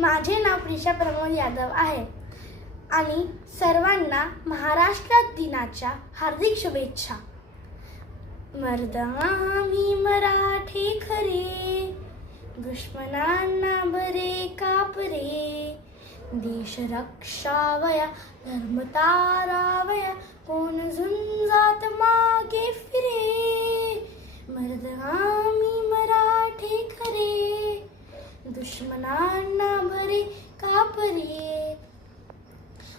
माझे नाव प्रिशा प्रमोद यादव आहे आणि सर्वांना महाराष्ट्र दिनाच्या हार्दिक शुभेच्छा. मर्द आम्ही मराठी खरे, दुश्मनांना बरे कापरे. देश रक्षावया धर्म तारावया, कोण झुंजात मागे फिरे. मर्द आम्ही मराठी खरे, दुश्मनांना बरे कापरे.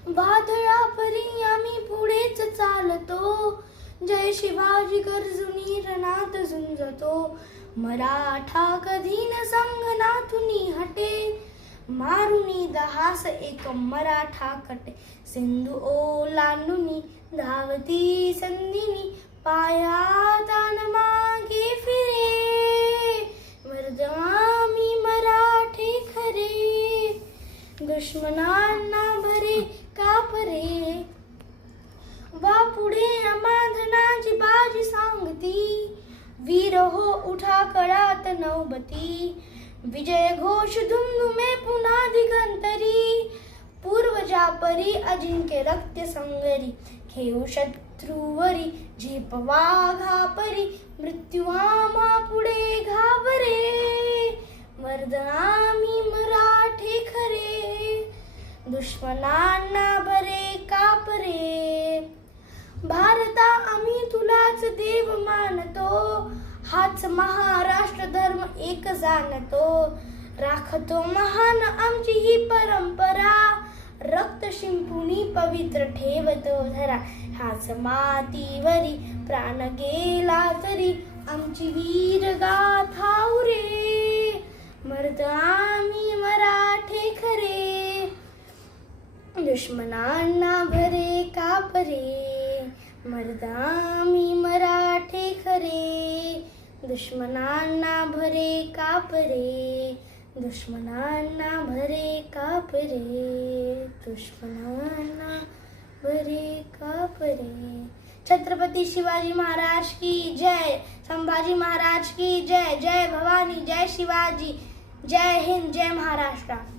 वादळापरी आम्ही पुढेच चालतो, जय शिवाजी गर्जुनी रणात झुंजतो. मराठा कधी न संगनातुनी हटे, मारुनी दहास एक मराठा कटे. सिंधू ओलांडुनी धावती संधिनी, पायात आन मागे फिरे. मर्द आम्ही मराठी खरे, दुश्मनांना भरे कापरे. वा पुढे अमाधनाची बाजी सांगती, वीर हो उठा कळात नौबती. विजय घोष धुमधुमे पुन्हा दिगंतरी, पूर्वजा परी अजिंक्य रक्त संगरी. खेळू शत्रूवरी झेप वाघा परी, मृत्यू आम्हा पुढे घाबरे. मर्द आम्ही मराठी खरे, दुश्मनांना बरे कापरे. भारता आम्ही तुलाच देव मानतो, हाच महाराष्ट्र धर्म एक जाणतो. राखतो महान आमची ही परंपरा, रक्त शिंपुनी पवित्र ठेवतो धरा. हाच मातीवरी प्राण गेला तरी, आमची वीर गाथा उरे. मर्द आम्ही मराठी खरे, दुश्मनांना भरे कापरे. मर्द आम्ही मराठी खरे, दुश्मनांना भरे कापरे. दुश्मनांना भरे कापरे, दुश्मनांना भरे कापरे. छत्रपती शिवाजी महाराज की जय, संभाजी महाराज की जय. जय भवानी, जय शिवाजी, जय हिंद, जय महाराष्ट्र.